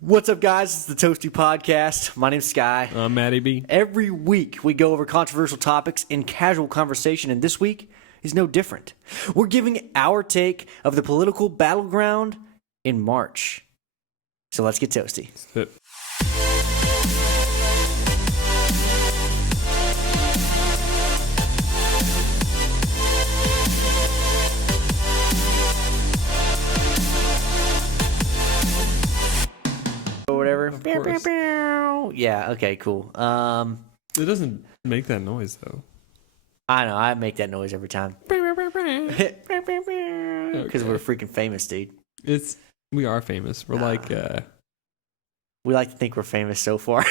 What's up, guys? It's the Toasty Podcast. My name's Sky. I'm Matty B. Every week, we go over controversial topics in casual conversation, and this week is no different. We're giving our take of the political battleground in March. So let's get toasty. Or whatever. Yeah, okay, cool. It doesn't make that noise, though. I know, I make that noise every time. Because we're freaking famous, dude. We are famous. We're We like to think we're famous so far.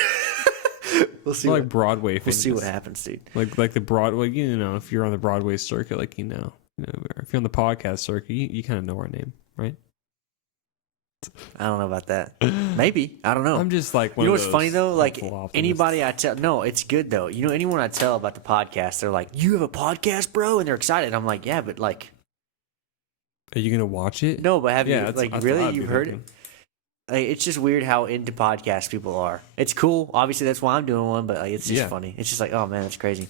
We'll see. We're like Broadway famous. We'll see what happens, dude. Like the Broadway, if you're on the Broadway circuit, if you're on the podcast circuit, you kind of know our name, right? I don't know about that. Maybe. I don't know. I'm just like, you know what's funny though? Like anybody I tell, no, it's good though. You know, anyone I tell about the podcast, they're like, "You have a podcast, bro?" And they're excited. I'm like, "Yeah, but like, are you gonna watch it?" No, but have you really? You've heard it? Like, it's just weird how into podcasts people are. It's cool. Obviously, that's why I'm doing one. But it's just funny. It's just like, oh man, that's crazy.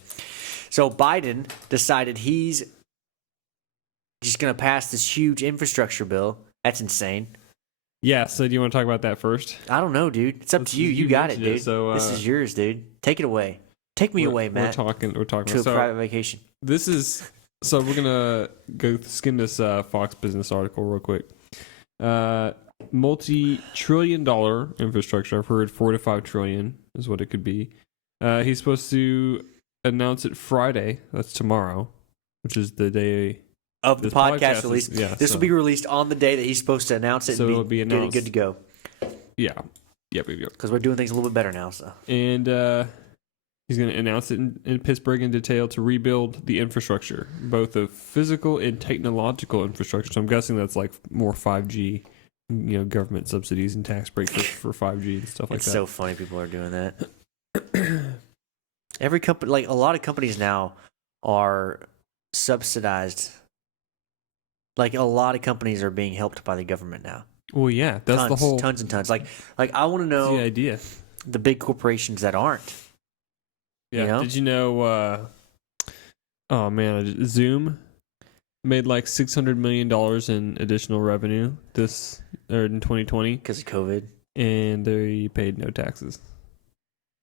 So Biden decided he's just gonna pass this huge infrastructure bill. That's insane. Yeah, so do you want to talk about that first? I don't know, dude. It's up to you. You got it, dude. So, this is yours, dude. Take it away. Take me away, Matt. We're talking to a about private vacation. So we're gonna go skim this Fox Business article real quick. Multi-trillion-dollar infrastructure. I've heard 4 to 5 trillion is what it could be. He's supposed to announce it Friday. That's tomorrow, which is the day of the podcast release. This will be released on the day that he's supposed to announce it. So it'll be announced. Good to go. Yeah. Yep. Because we're doing things a little bit better now. So. And he's going to announce it in Pittsburgh in detail to rebuild the infrastructure, both the physical and technological infrastructure. So I'm guessing that's like more 5G, government subsidies and tax breaks for 5G and stuff like that. It's so funny people are doing that. Every company, like a lot of companies now, are subsidized. Like a lot of companies are being helped by the government now. Well, yeah, that's the whole tons and tons. Like I want to know the idea. The big corporations that aren't. Yeah. Did you know? Oh man, Zoom made like $600 million in additional revenue in 2020 because of COVID, and they paid no taxes.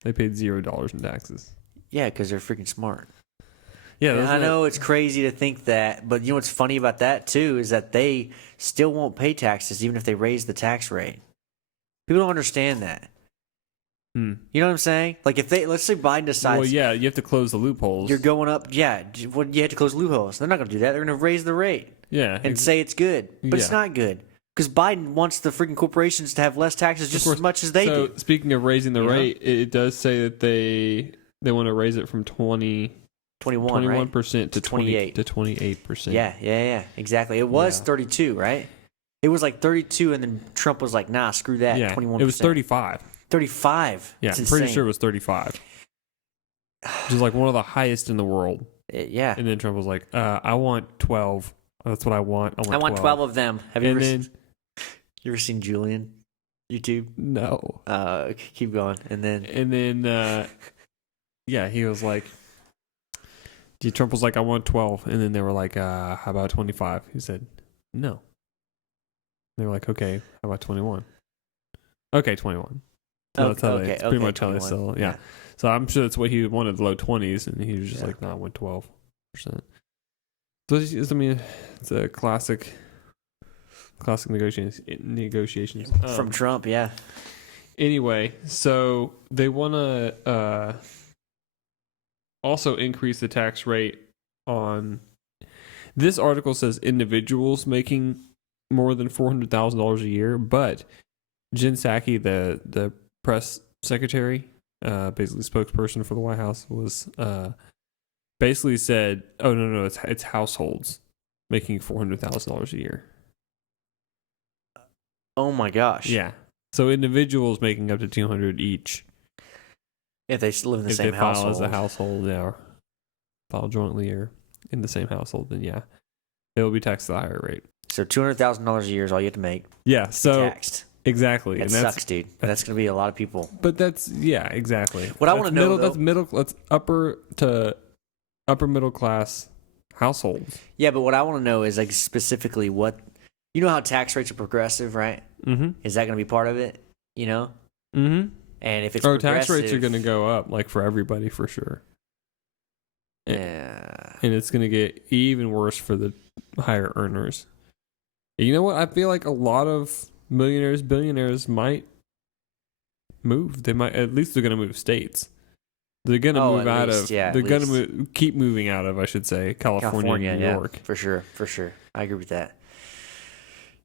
They paid $0 in taxes. Yeah, because they're freaking smart. Yeah, I know it's crazy to think that, but you know what's funny about that too is that they still won't pay taxes even if they raise the tax rate. People don't understand that. You know what I'm saying? Like let's say Biden decides. Well, yeah, you have to close the loopholes. You're going up. Yeah, you have to close loopholes. They're not going to do that. They're going to raise the rate. Yeah, and say it's good, but it's not good because Biden wants the freaking corporations to have less taxes just as much as they do. So speaking of raising the rate, it does say that they want to raise it from 21% to 28%. Yeah, exactly. It was 32, right? It was like 32, and then Trump was like, "Nah, screw that." Yeah, 21%. It was 35. 35. Yeah, I'm pretty sure it was 35. Which is like one of the highest in the world. Yeah. And then Trump was like, "I want 12. That's what I want. I want 12 of them." Have you ever seen Julian? YouTube? No. Keep going, and then he was like. Trump was like, "I want 12," and then they were like, "How about 25?" He said, "No." They were like, "Okay, how about 21?" Okay, 21. So that's how it's pretty much 21. How they sell. Yeah. So I'm sure that's what he wanted, the low 20s, and he was just like, "No, I want 12%." So it's a classic negotiations from Trump. Yeah. Anyway, so they want to. Also increase the tax rate on. This article says individuals making more than $400,000 a year, but Jen Psaki, the press secretary, basically spokesperson for the White House, was basically said, "Oh no, it's households making $400,000 a year." Oh my gosh! Yeah, so individuals making up to $200 each. If they live in the same household. If they file as a household, or file jointly or in the same household, then it will be taxed at a higher rate. So $200,000 a year is all you have to make. Yeah, so taxed. Exactly. That And sucks, dude. That's going to be a lot of people. But that's, yeah, exactly. What I want to know, that's upper middle class households. Yeah, but what I want to know is like specifically what, you know how tax rates are progressive, right? Mm-hmm. Is that going to be part of it? You know? Mm-hmm. And if it's tax rates are going to go up, like for everybody for sure. Yeah. And it's going to get even worse for the higher earners. And you know what? I feel like a lot of millionaires, billionaires might move. They might, at least they're going to move states. They're going to move out of. They're going to keep moving out of, I should say, California and New York. For sure. I agree with that.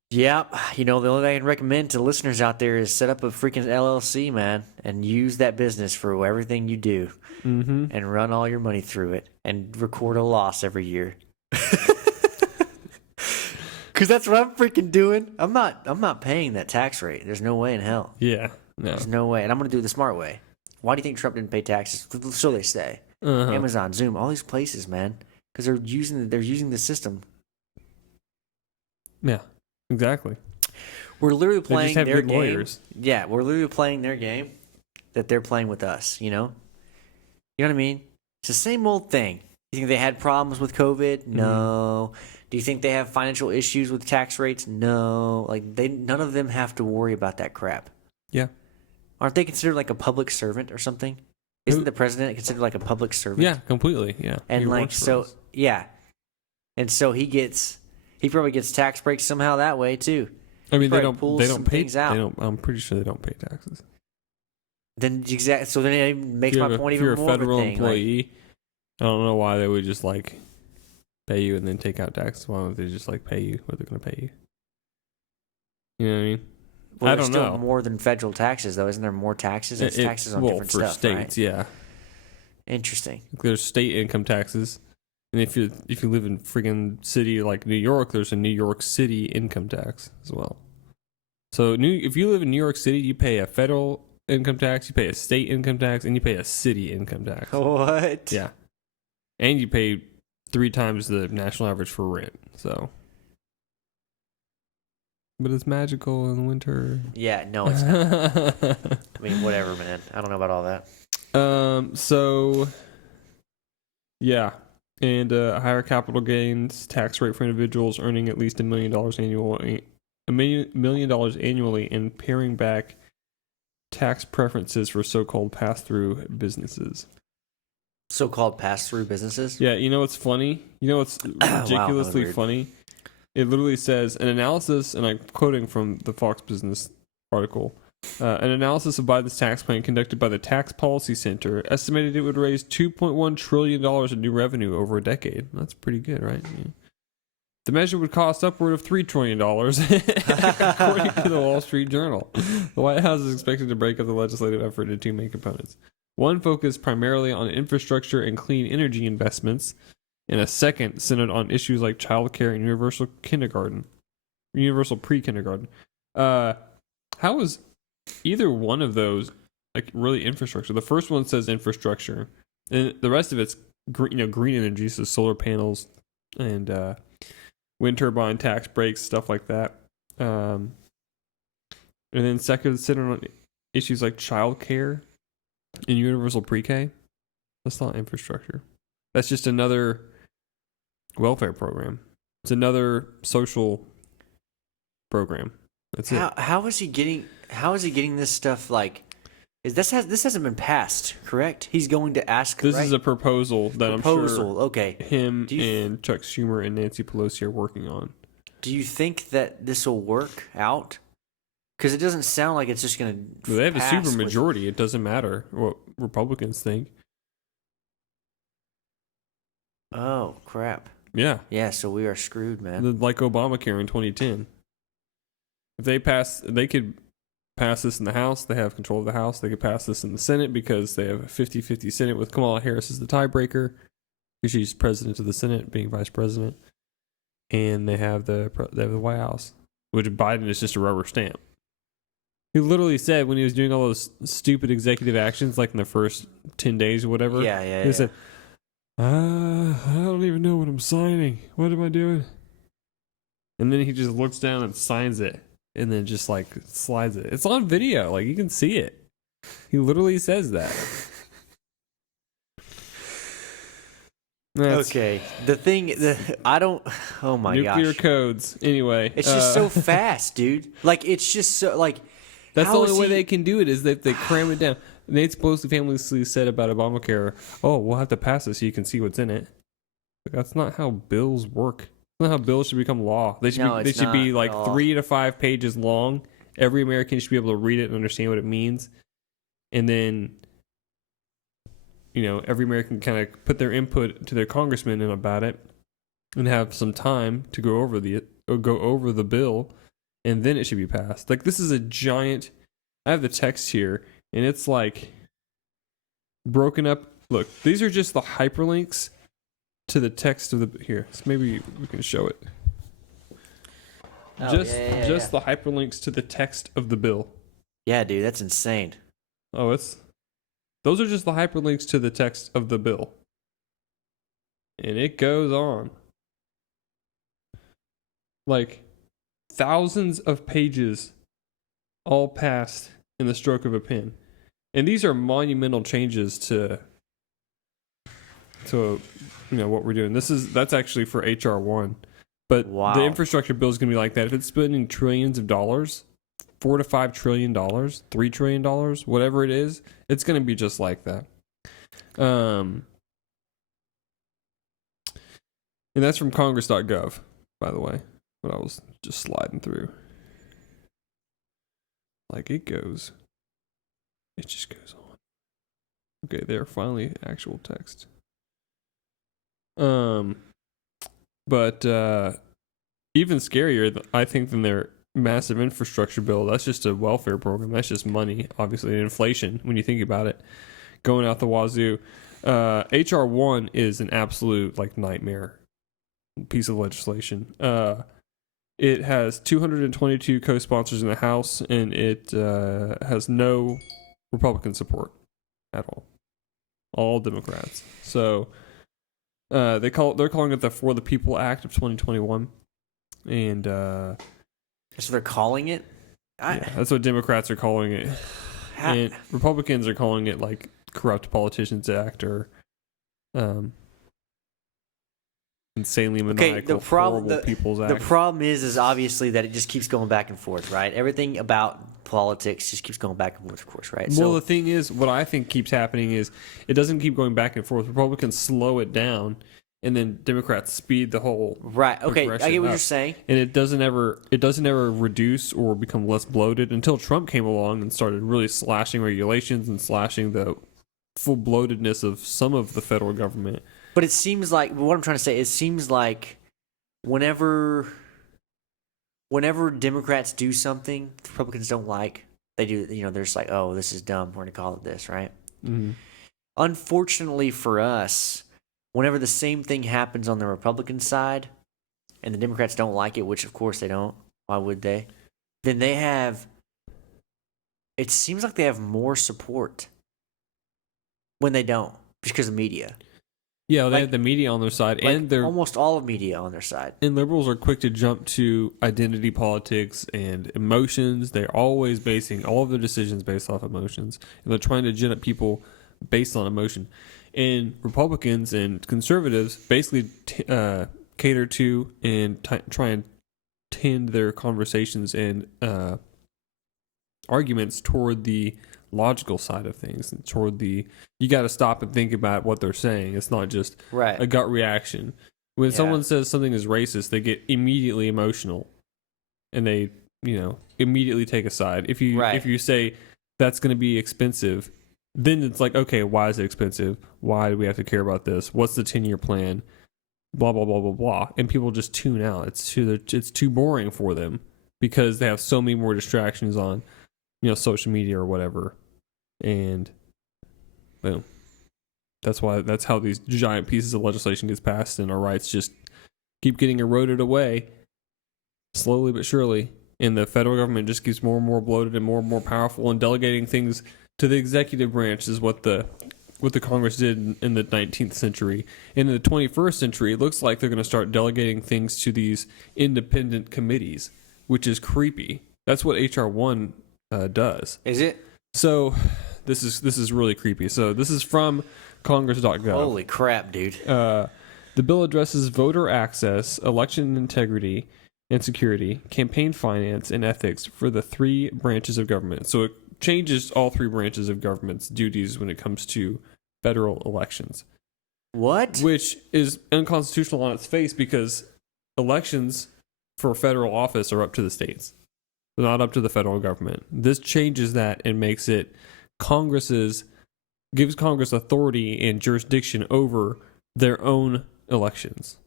Yeah, you know, the only thing I can recommend to listeners out there is set up a freaking LLC, man, and use that business for everything you do, and run all your money through it, and record a loss every year. Because that's what I'm freaking doing. I'm not paying that tax rate. There's no way in hell. Yeah, no. There's no way, and I'm gonna do it the smart way. Why do you think Trump didn't pay taxes? So they say. Amazon, Zoom, all these places, man, because they're using the system. Yeah. Exactly. We're literally playing their game. Lawyers. Yeah, we're literally playing their game that they're playing with us, you know? You know what I mean? It's the same old thing. You think they had problems with COVID? No. Do you think they have financial issues with tax rates? No. Like none of them have to worry about that crap. Yeah. Aren't they considered like a public servant or something? Isn't the president considered like a public servant? Yeah, completely. Yeah. And like so yeah. And so he probably gets tax breaks somehow that way too. I mean, they don't pay. Out. I'm pretty sure they don't pay taxes. Then so then it makes my point even more. If you're a federal employee, I don't know why they would just like pay you and then take out taxes. Why don't they just like pay you what they're going to pay you? You know what I mean? Well, I don't know. More than federal taxes, though. Isn't there more taxes? It's taxes on different for stuff, states, right? yeah. Interesting. There's state income taxes. And if you live in friggin' city like New York, there's a New York City income tax as well. So if you live in New York City, you pay a federal income tax, you pay a state income tax, and you pay a city income tax. What? Yeah. And you pay 3 times the national average for rent. So, but it's magical in the winter. Yeah, no, it's not. I mean, whatever, man. I don't know about all that. So, yeah. And higher capital gains tax rate for individuals earning at least $1 million annually, and paring back tax preferences for so-called pass-through businesses. So-called pass-through businesses? Yeah, you know what's funny? You know what's ridiculously funny? It literally says an analysis, and I'm quoting from the Fox Business article. An analysis of Biden's tax plan conducted by the Tax Policy Center estimated it would raise $2.1 trillion in new revenue over a decade. That's pretty good, right? Yeah. The measure would cost upward of $3 trillion, according to the Wall Street Journal. The White House is expected to break up the legislative effort into 2 main components. One focused primarily on infrastructure and clean energy investments, and a second centered on issues like childcare and universal pre-kindergarten. How is either one of those like really infrastructure? The first one says infrastructure, and the rest of it's green energy, so solar panels and wind turbine tax breaks, stuff like that. And then second, centered on issues like childcare and universal pre-K. That's not infrastructure. That's just another welfare program. It's another social program. That's it. How is he getting this stuff? Like, this hasn't been passed, correct? He's going to ask. This is a proposal that I'm sure okay. him and Chuck Schumer and Nancy Pelosi are working on. Do you think that this will work out? Because it doesn't sound like it's just going to. They have a super majority. It doesn't matter what Republicans think. Oh crap! Yeah. Yeah. So we are screwed, man. Like Obamacare in 2010. If they could pass this in the House. They have control of the House. They could pass this in the Senate because they have a 50-50 Senate with Kamala Harris as the tiebreaker because she's president of the Senate, being vice president. And they have the White House, which Biden is just a rubber stamp. He literally said when he was doing all those stupid executive actions, like in the first 10 days or whatever, he said, I don't even know what I'm signing. What am I doing? And then he just looks down and signs it. and then just like slides it. It's on video, like you can see it. He literally says that. Okay, I don't. Oh my gosh, nuclear codes. Anyway, it's just so fast, dude. Like it's just so like. That's the only way they can do it is that they cram it down. Nate Pelosi famously said about Obamacare, "Oh, we'll have to pass it so you can see what's in it." That's not how bills work. That's not how bills should become law. They should be like 3 to 5 pages long. Every American should be able to read it and understand what it means, and then every American kind of put their input to their congressman in about it, and have some time to go over the bill, and then it should be passed. Like this is a giant. I have the text here, and it's like broken up. Look, these are just the hyperlinks to the text of the here. So maybe we can show it. Just the hyperlinks to the text of the bill. Yeah, dude, that's insane. Oh, those are just the hyperlinks to the text of the bill. And it goes on. Like thousands of pages all passed in the stroke of a pen. And these are monumental changes to what we're doing. That's actually for HR1. But the infrastructure bill is going to be like that. If it's spending trillions of dollars, $4 to $5 trillion, $3 trillion, whatever it is, it's going to be just like that. And that's from Congress.gov, by the way. But I was just sliding through. Like it goes. It just goes on. Okay, there finally actual text. But even scarier, I think, than their massive infrastructure bill. That's just a welfare program. That's just money, obviously, and inflation. When you think about it, going out the wazoo. HR1 is an absolute nightmare piece of legislation. It has 222 co-sponsors in the House, and it has no Republican support at all Democrats. So they're calling it the For the People Act of 2021, and so they're calling it. Yeah, that's what Democrats are calling it, and Republicans are calling it like Corrupt Politicians Act or insanely maniacal, horrible People's Act. The problem is obviously that it just keeps going back and forth, right? Everything about politics just keeps going back and forth, of course, right? Well, the thing is, what I think keeps happening is it doesn't keep going back and forth. Republicans slow it down, and then Democrats speed the whole right. Okay, I get what you're saying, and it doesn't ever reduce or become less bloated until Trump came along and started really slashing regulations and slashing the full bloatedness of some of the federal government. But it seems like what I'm trying to say. It seems like whenever Democrats do something the Republicans don't like, they do. They're just like, oh, this is dumb. We're gonna call it this, right? Mm-hmm. Unfortunately for us, whenever the same thing happens on the Republican side, and the Democrats don't like it, which of course they don't. Why would they? Then they have. It seems like they have more support when they don't, because of media. Yeah, they have the media on their side, and they're almost all of media on their side. And liberals are quick to jump to identity politics and emotions. They're always basing all of their decisions based off emotions, and they're trying to gin up people based on emotion. And Republicans and conservatives basically cater to and try and tend their conversations and arguments toward the logical side of things, and toward you got to stop and think about what they're saying. It's not just a gut reaction. When someone says something is racist, they get immediately emotional, and they immediately take a side. If you say that's going to be expensive, then it's like, okay, why is it expensive? Why do we have to care about this? What's the 10-year plan? Blah blah blah blah blah. And people just tune out. It's too boring for them because they have so many more distractions on social media or whatever, and boom. That's how these giant pieces of legislation gets passed, and our rights just keep getting eroded away, slowly but surely. And the federal government just keeps more and more bloated and more powerful, and delegating things to the executive branch is what the Congress did in the 19th century. In the 21st century, it looks like they're going to start delegating things to these independent committees, which is creepy. That's what HR1 does. Is it? So this is really creepy. So this is from Congress.gov. Holy crap, dude. The bill addresses voter access, election integrity and security, campaign finance, and ethics for the 3 branches of government. So it changes all 3 branches of government's duties when it comes to federal elections. What? Which is unconstitutional on its face because elections for federal office are up to the states. They're not up to the federal government. This changes that and makes it gives Congress authority and jurisdiction over their own elections.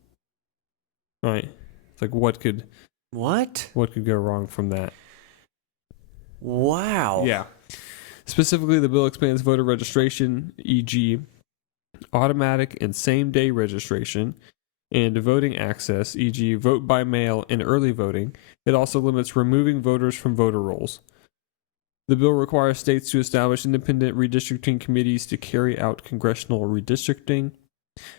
Right? It's like what could go wrong from that? Wow. Yeah. Specifically, the bill expands voter registration, e.g., automatic and same-day registration, and voting access, e.g., vote by mail and early voting. It also limits removing voters from voter rolls. The bill requires states to establish independent redistricting committees to carry out congressional redistricting.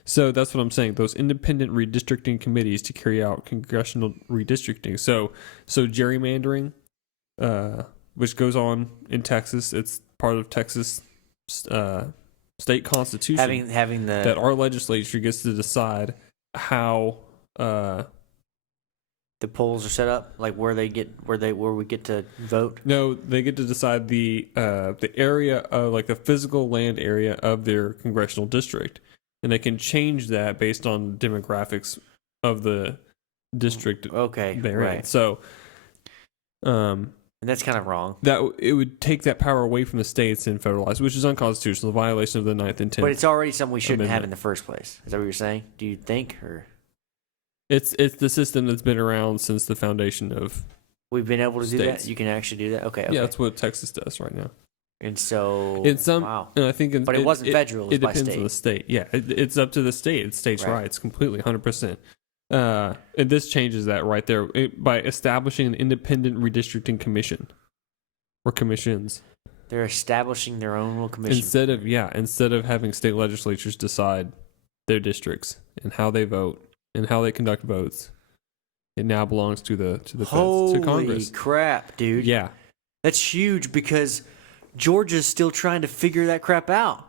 So that's what I'm saying. Those independent redistricting committees to carry out congressional redistricting. So gerrymandering, which goes on in Texas. It's part of Texas state constitution. Having that our legislature gets to decide how the polls are set up, like where we get to vote. No, they get to decide the area of like the physical land area of their congressional district, and they can change that based on demographics of the district. Okay, they're in. right. So, and that's kind of wrong. That it would take that power away from the states and federalize, which is unconstitutional, a violation of the 9th and 10th. But it's already something we shouldn't amendment. have in the first place. Is that what you're saying? Do you think, or it's the system that's been around since the foundation of we've been able to do states. that? You can actually do that. Okay. Yeah, that's what Texas does right now. And so, in some, wow. and I think, But it wasn't federal. It was by depends state. on the state. Yeah, it's up to the state. It's states' Right. rights completely, 100%. And this changes that right there by establishing an independent redistricting commission or commissions They're establishing their own little commission. instead of having state legislatures decide their districts and how they vote and how they conduct votes. It now belongs to the feds, to Congress. Holy crap, dude! Yeah, That's huge because Georgia's still trying to figure that crap out.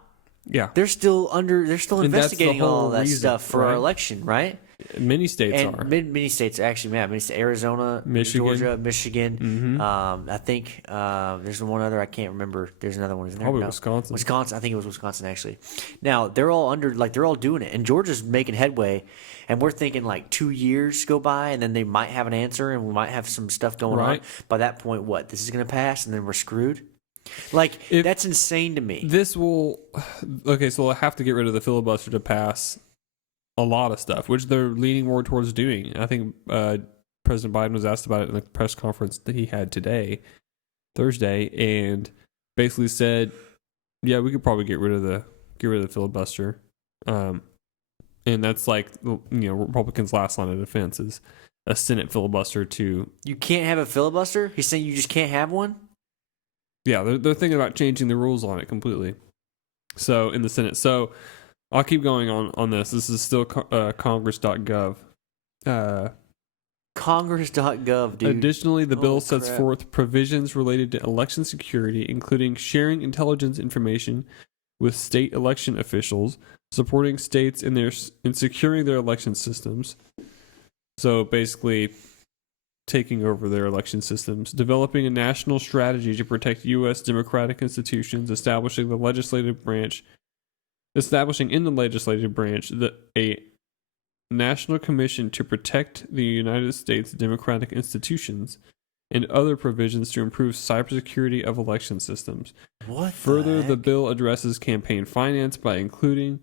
yeah. They're still And that's the investigating all whole that reason, stuff for our right? election, right? Many states And are. many states actually, man. Many states, Arizona, Michigan. Georgia, Michigan. Mhm. I think there's one other I can't remember. There's another one. Isn't there? Probably No. Wisconsin. Wisconsin. I think it was Wisconsin actually. Now they're all they're all doing it, and Georgia's making headway. And we're thinking like 2 years go by, and then they might have an answer, and we might have some stuff going on. Right. By that point, what? This is going to pass, and then we're screwed. Like that's insane to me. This will okay, so they'll have to get rid of the filibuster to pass a lot of stuff, which they're leaning more towards doing. I think President Biden was asked about it in the press conference that he had today, Thursday, and basically said, "Yeah, we could probably get rid of the filibuster." And that's like Republicans' last line of defense is a Senate filibuster to. You can't have a filibuster. He's saying you just can't have one. Yeah, they're thinking about changing the rules on it completely. So in the Senate, so I'll keep going on this. This is still Congress.gov. Congress.gov, dude. Additionally, the bill Holy sets crap. forth provisions related to election security, including sharing intelligence information with state election officials, supporting states in securing their election systems. So basically, taking over their election systems, developing a national strategy to protect U.S. democratic institutions, establishing in the legislative branch a national commission to protect the United States democratic institutions, and other provisions to improve cybersecurity of election systems. What? Further, the heck? bill addresses campaign finance by including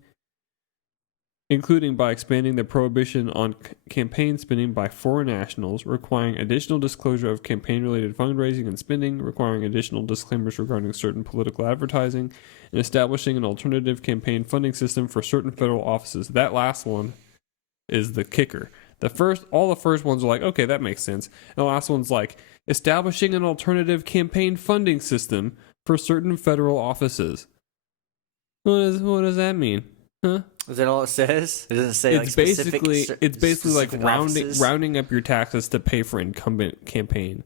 by expanding the prohibition on campaign spending by foreign nationals, requiring additional disclosure of campaign-related fundraising and spending, requiring additional disclaimers regarding certain political advertising, and establishing an alternative campaign funding system for certain federal offices. That last one is the kicker. All the first ones are like, okay, that makes sense. And the last one's like, establishing an alternative campaign funding system for certain federal offices. What does that mean? Huh? Is that all it says? It doesn't say It's basically like specific offices? rounding up your taxes to pay for incumbent campaign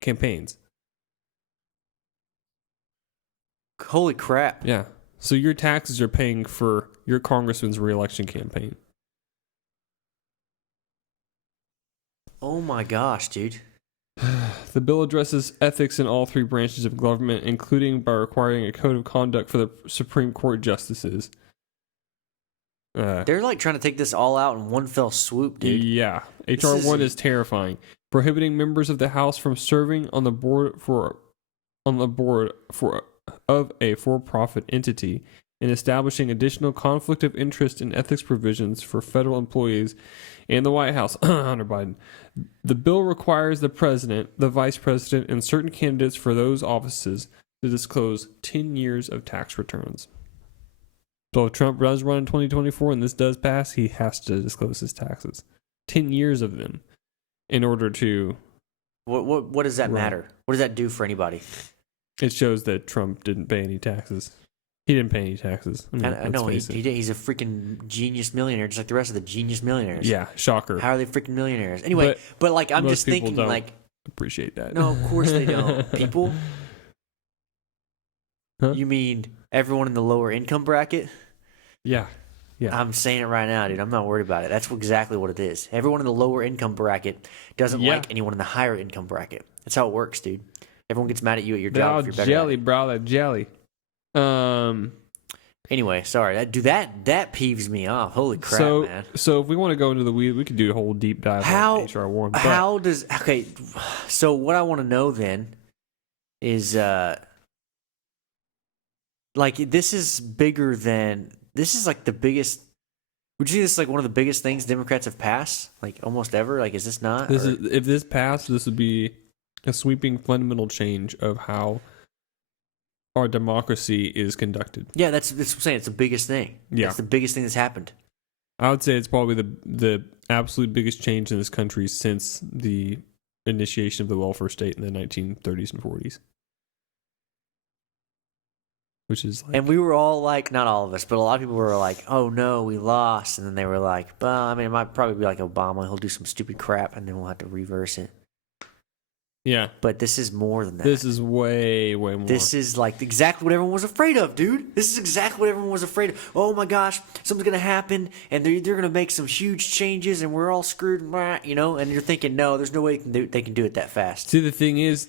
campaigns. Holy crap. Yeah. So your taxes are paying for your congressman's reelection campaign. Oh my gosh, dude. The bill addresses ethics in all three branches of government, including by requiring a code of conduct for the Supreme Court justices. They're like trying to take this all out in one fell swoop, dude. Yeah. HR 1 is terrifying. Prohibiting members of the House from serving on the board of a for-profit entity, and establishing additional conflict of interest and ethics provisions for federal employees and the White House. Hunter Biden. The bill requires the president, the vice president, and certain candidates for those offices to disclose 10 years of tax returns. So if Trump does run in 2024 and this does pass, he has to disclose his taxes. 10 years of them in order to... What does that matter? What does that do for anybody? It shows that Trump didn't pay any taxes. He didn't pay any taxes. I know, he's a freaking genius millionaire, just like the rest of the genius millionaires. Yeah, shocker. How are they freaking millionaires? Anyway, but like, I'm just thinking, don't like... appreciate that. No, of course they don't. People? Huh? You mean everyone in the lower income bracket? Yeah. I'm saying it right now, dude. I'm not worried about it. That's exactly what it is. Everyone in the lower income bracket doesn't like anyone in the higher income bracket. That's how it works, dude. Everyone gets mad at you at your job if you're better jelly, at it. bro. That jelly. Anyway, sorry. That peeves me off. Holy crap, man. So if we want to go into the weeds, we could do a whole deep dive on HR 1. Okay, so what I want to know then is, like, this is bigger than... This is like the biggest. Would you say this is like one of the biggest things Democrats have passed, like almost ever? Like, is this not? If this passed, this would be a sweeping fundamental change of how our democracy is conducted. Yeah, that's what I'm saying. It's the biggest thing. Yeah, it's the biggest thing that's happened. I would say it's probably the absolute biggest change in this country since the initiation of the welfare state in the 1930s and 40s. Which is like, and we were all like, not all of us, but a lot of people were like, "Oh no, we lost," and then they were like, "Well, I mean, it might probably be like Obama. He'll do some stupid crap, and then we'll have to reverse it." Yeah, but this is more than that. This is way more. This is like exactly what everyone was afraid of, dude. This is exactly what everyone was afraid of. Oh my gosh, something's gonna happen, and they're gonna make some huge changes, and we're all screwed, you know. And you're thinking, no, there's no way they can do it that fast. See, the thing is.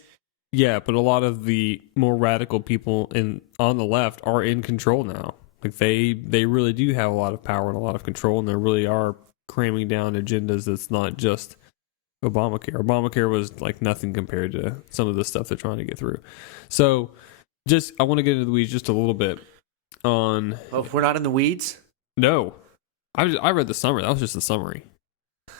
Yeah, but a lot of the more radical people on the left are in control now. Like they really do have a lot of power and a lot of control, and they really are cramming down agendas that's not just Obamacare. Obamacare was like nothing compared to some of the stuff they're trying to get through. So, I want to get into the weeds just a little bit on. Oh, we're not in the weeds? No, I read the summary. That was just the summary.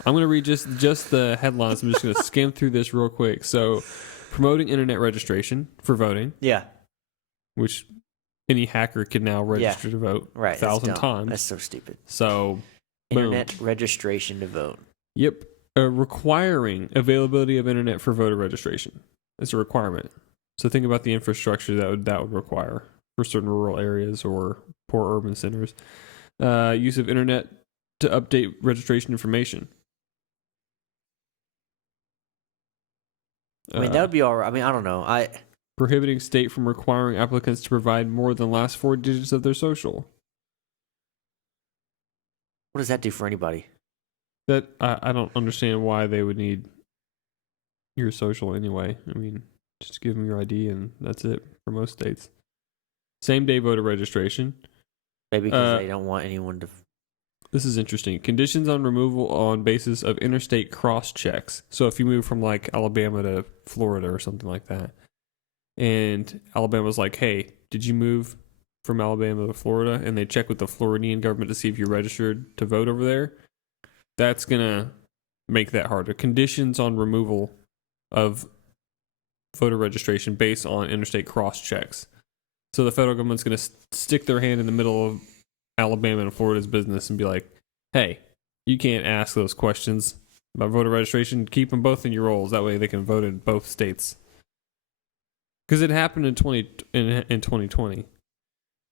I'm going to read just the headlines. I'm just going to skim through this real quick. So. Promoting internet registration for voting. Yeah. Which any hacker can now register to vote 1,000 times. That's so stupid. So, internet registration to vote. Yep. Requiring availability of internet for voter registration. It's a requirement. So think about the infrastructure that would require for certain rural areas or poor urban centers. Use of internet to update registration information. I mean, that would be all right. I mean, I don't know. Prohibiting state from requiring applicants to provide more than the last 4 digits of their social. What does that do for anybody? That I don't understand why they would need your social anyway. I mean, just give them your ID and that's it for most states. Same day voter registration. Maybe because they don't want anyone to... This is interesting. Conditions on removal on basis of interstate cross checks. So if you move from like Alabama to Florida or something like that, and Alabama's like, hey, did you move from Alabama to Florida? And they check with the Floridian government to see if you're registered to vote over there. That's going to make that harder. Conditions on removal of voter registration based on interstate cross checks. So the federal government's going to stick their hand in the middle of Alabama and Florida's business and be like, hey, you can't ask those questions about voter registration. Keep them both in your roles. That way they can vote in both states. Because it happened in 2020.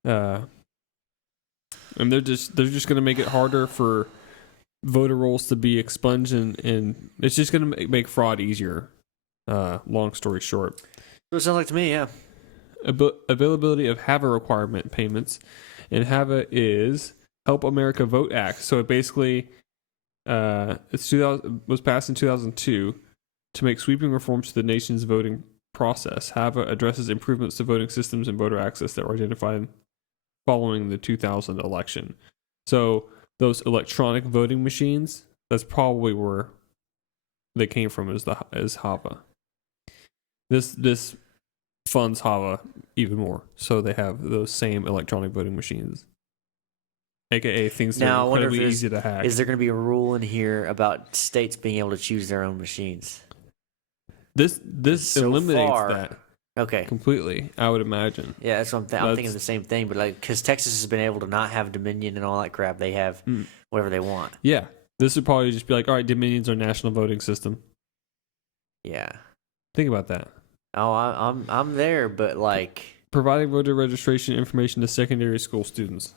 And they're just going to make it harder for voter rolls to be expunged, and it's just going to make fraud easier. Long story short. It sounds like to me, yeah. Availability of HAVA requirement payments. And HAVA is Help America Vote Act. So it basically was passed in 2002 to make sweeping reforms to the nation's voting process. HAVA addresses improvements to voting systems and voter access that were identified following the 2000 election. So those electronic voting machines, that's probably where they came from as HAVA. This funds HAVA even more. So they have those same electronic voting machines. AKA things that are incredibly easy to hack. Is there going to be a rule in here about states being able to choose their own machines? This so eliminates far, that. Okay. Completely, I would imagine. Yeah, that's what I'm thinking of the same thing, but like, because Texas has been able to not have Dominion and all that crap, they have whatever they want. Yeah, this would probably just be like, all right, Dominion's our national voting system. Yeah. Think about that. Oh, I'm there, but like providing voter registration information to secondary school students.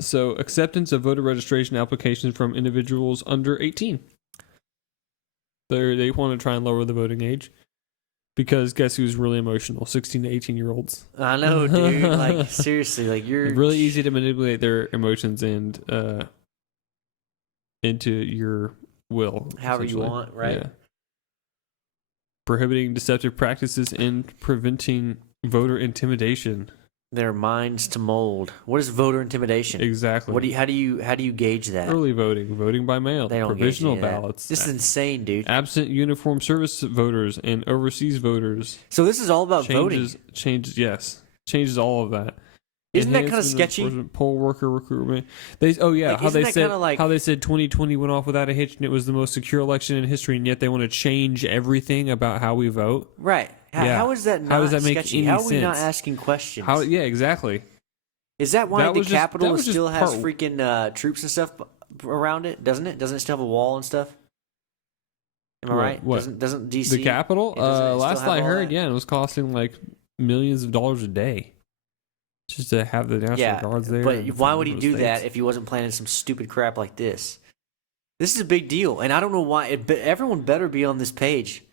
So acceptance of voter registration applications from individuals under 18. They want to try and lower the voting age because guess who's really emotional? 16 to 18-year-olds. I know, dude. Like seriously, like you're really easy to manipulate their emotions and into your will, however you want, right? Yeah. Prohibiting deceptive practices and preventing voter intimidation. Their minds to mold. What is voter intimidation? Exactly. How do you gauge that? Early voting by mail, they don't provisional ballots. This is insane, dude. Absent uniform service voters and overseas voters. So this is all about voting. Changes all of that. Isn't that kind of sketchy? Poll worker recruitment. How they said 2020 went off without a hitch and it was the most secure election in history, and yet they want to change everything about how we vote. Right. How is that not how does that sketchy? Make any how are sense? We not asking questions? Yeah, exactly. Is that why the Capitol still has freaking troops and stuff around it? Doesn't it? Doesn't it still have a wall and stuff? Am I right? What? Doesn't DC the Capitol? Last I heard, it was costing like millions of dollars a day just to have the National Guards there. But why would he do that if he wasn't planning some stupid crap like this? This is a big deal, and I don't know why. Everyone better be on this page.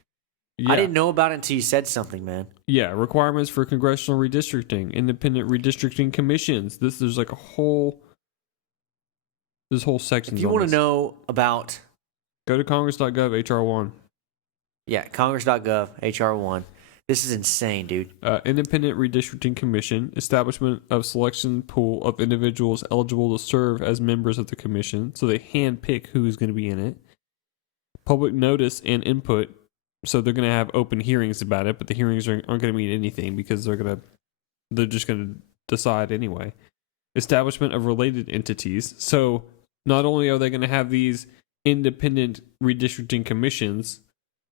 Yeah. I didn't know about it until you said something, man. Yeah, requirements for congressional redistricting, independent redistricting commissions. There's like whole section. If you want to know about, go to congress.gov HR1. Yeah, congress.gov HR1. This is insane, dude. Independent redistricting commission, establishment of selection pool of individuals eligible to serve as members of the commission, so they handpick who's going to be in it. Public notice and input. So they're going to have open hearings about it, but the hearings aren't going to mean anything because they're just going to decide anyway. Establishment of related entities. So not only are they going to have these independent redistricting commissions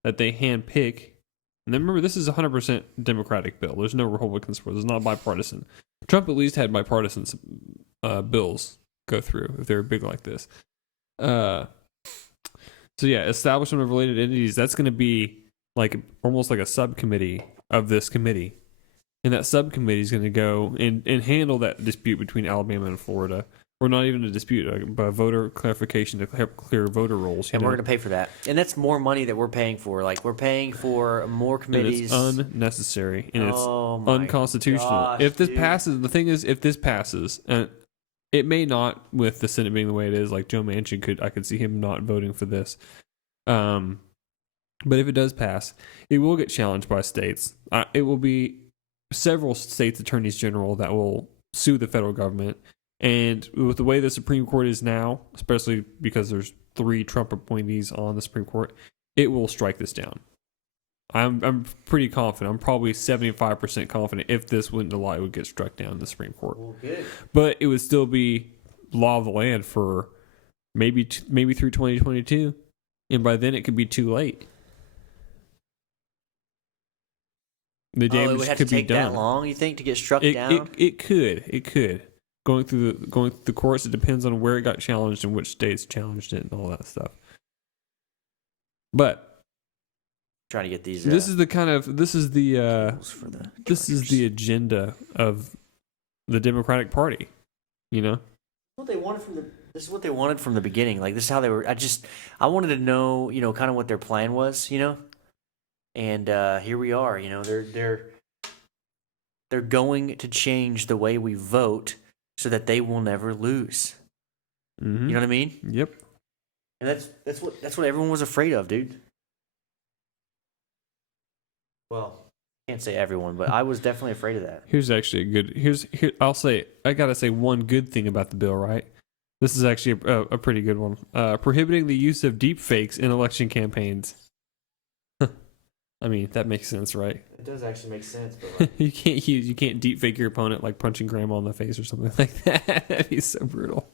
that they handpick, and then remember, this is a 100% Democratic bill. There's no Republican support. It's not bipartisan. Trump at least had bipartisan bills go through if they were big like this. So yeah, establishment of related entities. That's going to be like almost like a subcommittee of this committee, and that subcommittee is going to go and handle that dispute between Alabama and Florida, or not even a dispute, but voter clarification to clear voter rolls. And we're going to pay for that, and that's more money that we're paying for. Like we're paying for more committees. And it's unnecessary and it's unconstitutional. Gosh, if this passes, the thing is, if this passes, and it may not with the Senate being the way it is. Like Joe Manchin I could see him not voting for this. But if it does pass, it will get challenged by states. It will be several states' attorneys general that will sue the federal government. And with the way the Supreme Court is now, especially because there's 3 Trump appointees on the Supreme Court, it will strike this down. I'm pretty confident. I'm probably 75% confident if this went into law, it would get struck down in the Supreme Court. Okay. But it would still be law of the land for maybe through 2022. And by then it could be too late. The damage it would have could to take be done. That long, you think, to get struck down? It could. Going through the courts, it depends on where it got challenged and which states challenged it and all that stuff. But trying to get these. This is the agenda of the Democratic Party. You know what they wanted from the This is what they wanted from the beginning. Like this is how they were. I wanted to know, kind of what their plan was, and here we are. They're going to change the way we vote so that they will never lose. Mm-hmm. You know what I mean? Yep. And that's what everyone was afraid of, dude. Well, can't say everyone, but I was definitely afraid of that. Here's actually a good. I gotta say one good thing about the bill, right? This is actually a pretty good one. Prohibiting the use of deep fakes in election campaigns. I mean, that makes sense, right? It does actually make sense, but you can't deep fake your opponent like punching grandma in the face or something like that. That'd be so brutal.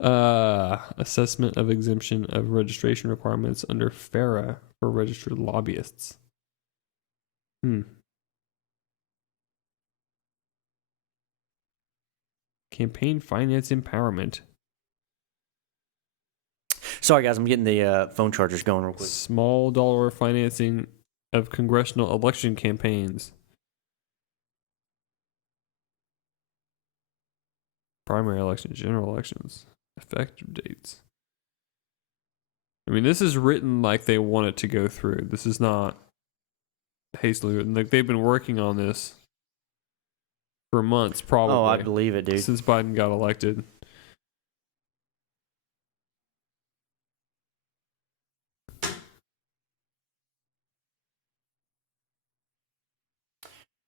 Assessment of exemption of registration requirements under FARA for registered lobbyists. Campaign finance empowerment. Sorry, guys, I'm getting the phone chargers going real quick. Small dollar financing of congressional election campaigns. Primary elections, general elections, effective dates. I mean, this is written like they want it to go through. This is not hastily written. Like they've been working on this for months, probably. Oh, I believe it, dude. Since Biden got elected.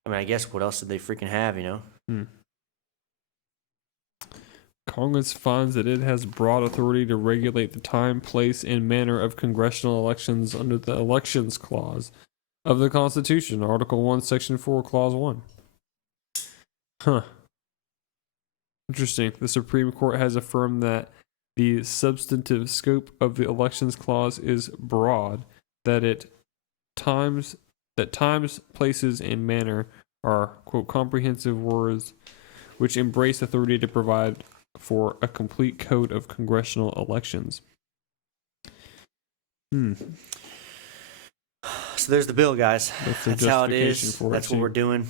I mean, I guess what else did they freaking have, Congress finds that it has broad authority to regulate the time, place, and manner of congressional elections under the Elections Clause of the Constitution, Article 1, Section 4, Clause 1. Huh. Interesting. The Supreme Court has affirmed that the substantive scope of the Elections Clause is broad, that times, places, and manner are, quote, comprehensive words which embrace authority to provide for a complete code of congressional elections. So there's the bill, guys. That's how it is. That's what we're doing.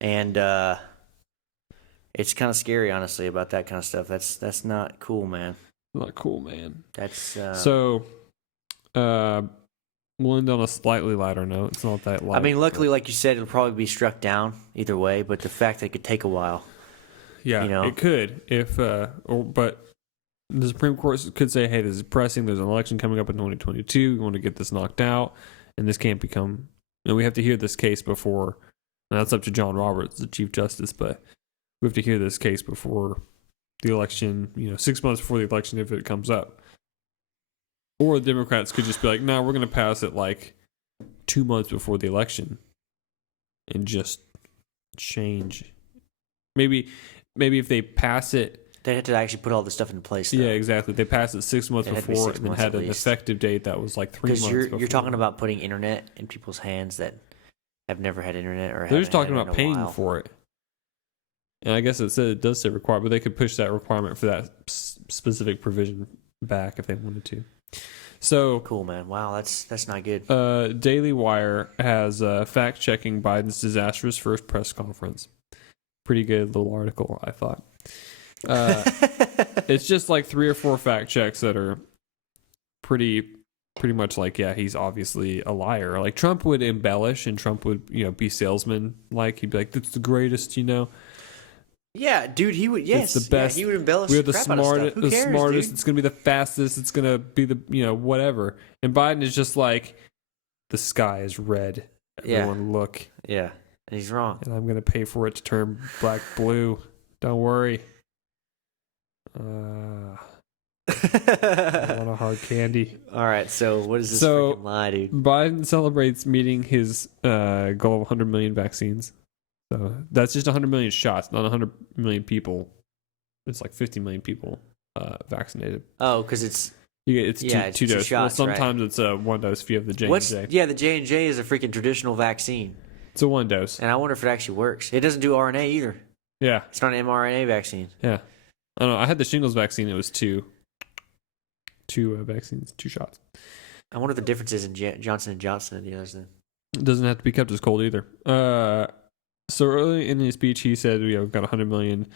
And it's kind of scary, honestly, about that kind of stuff. That's not cool, man. Not cool, man. That's so. We'll end on a slightly lighter note. It's not that light. I mean, luckily, like you said, it'll probably be struck down either way. But the fact that it could take a while. Yeah, it could. But the Supreme Court could say, "Hey, this is pressing. There's an election coming up in 2022. We want to get this knocked out, and this can't become. We have to hear this case before. And that's up to John Roberts, the Chief Justice. But we have to hear this case before the election. 6 months before the election, if it comes up." Or the Democrats could just be like, "No, we're going to pass it like 2 months before the election, and just change." Maybe if they pass it, they had to actually put all this stuff into place. Though. Yeah, exactly. They passed it 6 months before, and then had an effective date that was like 3 months. Because you're talking about putting internet in people's hands that have never had internet or. They're just talking about paying for it. And I guess it does say required, but they could push that requirement for that specific provision back if they wanted to. So cool, man. Wow, that's not good. Daily Wire has fact checking Biden's disastrous first press conference. Pretty good little article, I thought. It's just like 3 or 4 fact checks that are pretty much like, yeah, he's obviously a liar. Like Trump would embellish, and Trump would be salesman. Like he'd be like, "That's the greatest," Yeah, dude, he would. Yes, it's the best. Yeah, he would embellish. We're the smartest. Who cares, the smartest. Dude? It's gonna be the fastest. It's gonna be the whatever. And Biden is just like, the sky is red. Everyone look. Yeah, and he's wrong. And I'm gonna pay for it to turn black blue. Don't worry. I want a hard candy. All right, so what is this freaking lie, dude? Biden celebrates meeting his goal of 100 million vaccines. So that's just 100 million shots, not 100 million people. It's like 50 million people vaccinated. Oh, because it's two doses. Shots, well, sometimes it's a 1 dose if you have the J&J. Yeah, the J&J is a freaking traditional vaccine. It's a 1 dose. And I wonder if it actually works. It doesn't do RNA either. Yeah. It's not an mRNA vaccine. Yeah. I don't know. I had the shingles vaccine. It was two vaccines, 2 shots. I wonder what the difference is in Johnson & Johnson and the others then. It doesn't have to be kept as cold either. So early in his speech, he said, we've got 100 million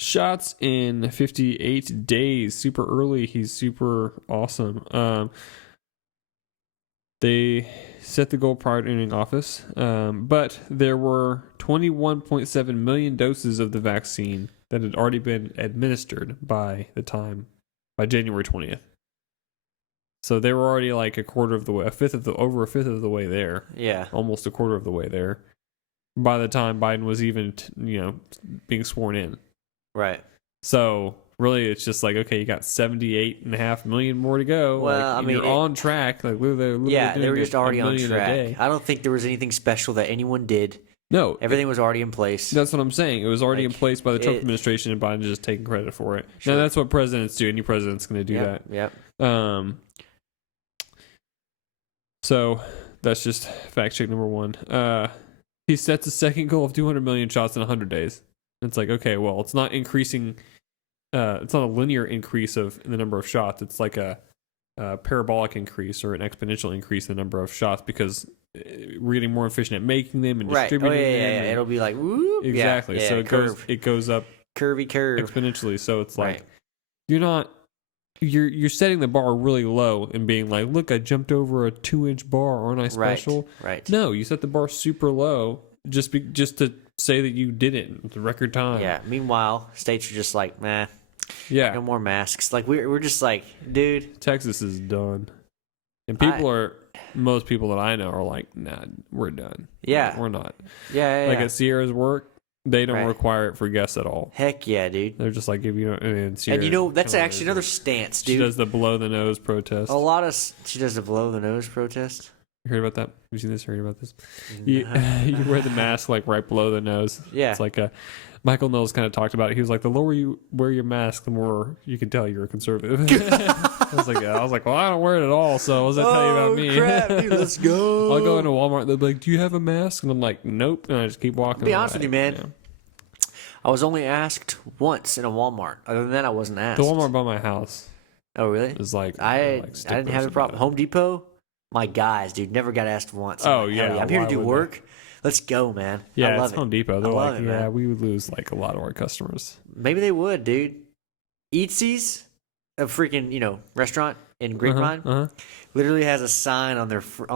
shots in 58 days. Super early. He's super awesome. They set the goal prior to entering office, but there were 21.7 million doses of the vaccine that had already been administered by January 20th. So they were already like over a fifth of the way there. Yeah. Almost a quarter of the way there by the time Biden was even, being sworn in. Right. So really, it's just like, okay, you got 78.5 million more to go. Well, you're on track. Like, they were just already on track. I don't think there was anything special that anyone did. No, everything was already in place. That's what I'm saying. It was already in place by the Trump administration, and Biden just taking credit for it. Sure. Now that's what presidents do. Any president's going to do that. Yep. So that's just fact check number one. He sets a second goal of 200 million shots in 100 days. It's like, okay, well, it's not increasing. It's not a linear increase in the number of shots. It's like a parabolic increase or an exponential increase in the number of shots because we're getting more efficient at making them and distributing them. Yeah. It'll be like, whoop. Exactly. Yeah, so it goes up curvy curve exponentially. So it's like you're setting the bar really low and being like, look, I jumped over a 2-inch bar. Aren't I special? Right. No, you set the bar super low just to say that you did it in the record time. Yeah. Meanwhile, states are just like, nah. Yeah. No more masks. Like we're just like, dude. Texas is done. And most people that I know are like, nah, we're done. Yeah. We're not. Yeah. Like at Sierra's work, they don't require it for guests at all. Heck yeah, dude. They're just like, if you don't, and that's actually another stance, dude. She does the below the nose protest. She does the below the nose protest. You heard about that? Have you seen this? Heard about this? You wear the mask like right below the nose. Yeah. It's like Michael Knowles kind of talked about it. He was like, the lower you wear your mask, the more you can tell you're a conservative. I was like, well, I don't wear it at all. So what does that tell you about me? Crap, dude, let's go. I'll go into Walmart. They'll be like, do you have a mask? And I'm like, nope. And I just keep walking. To be honest with you, man, I was only asked once in a Walmart. Other than that, I wasn't asked. The Walmart by my house. Oh, really? It was like I didn't have a problem. Home Depot, my guys, dude, never got asked once. Oh, yeah. I'm here to do work. Let's go, man. Yeah, I love it's Home Depot. They're like, man. we would lose like a lot of our customers. Maybe they would, dude. Eatsies, a freaking restaurant in Grapevine, literally has a sign on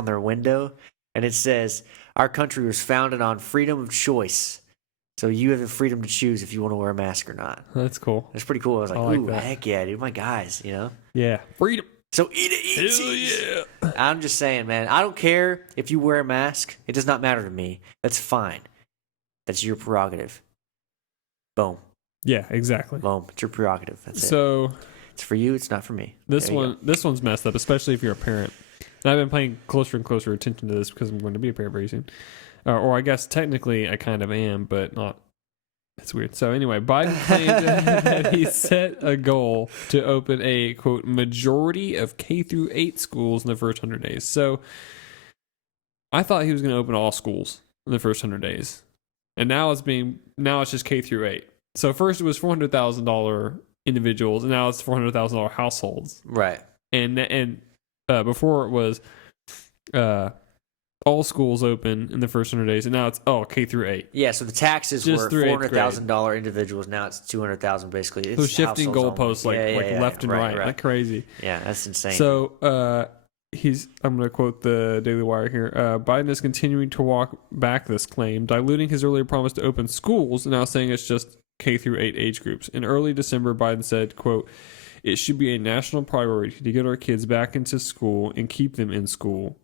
their window, and it says, "Our country was founded on freedom of choice. So you have the freedom to choose if you want to wear a mask or not." That's cool. That's pretty cool. I was like, like ooh, that. heck yeah, dude. My guys, Yeah. Freedom. So eat it, Hell yeah. I'm just saying, man. I don't care if you wear a mask. It does not matter to me. That's fine. That's your prerogative. Boom. Yeah, exactly. Boom. It's your prerogative. That's it. So it's for you. It's not for me. This one's messed up, especially if you're a parent. And I've been paying closer and closer attention to this because I'm going to be a parent very soon. Or I guess technically I kind of am, but not. It's weird. So anyway, Biden claimed that he set a goal to open a, quote, majority of K through 8 schools in the first 100 days. So I thought he was going to open all schools in the first 100 days. And now it's just K through 8. So first it was $400,000 individuals, and now it's $400,000 households. Right. And before it was all schools open in the first 100 days, and now it's K through 8. Yeah, so the taxes Just were $400,000 individuals. Now it's $200,000 basically. It's so shifting goalposts left and right, like crazy. Yeah, that's insane. So I'm going to quote the Daily Wire here. Biden is continuing to walk back this claim, diluting his earlier promise to open schools, and now saying it's just K through 8 age groups. In early December, Biden said, quote, "It should be a national priority to get our kids back into school and keep them in school.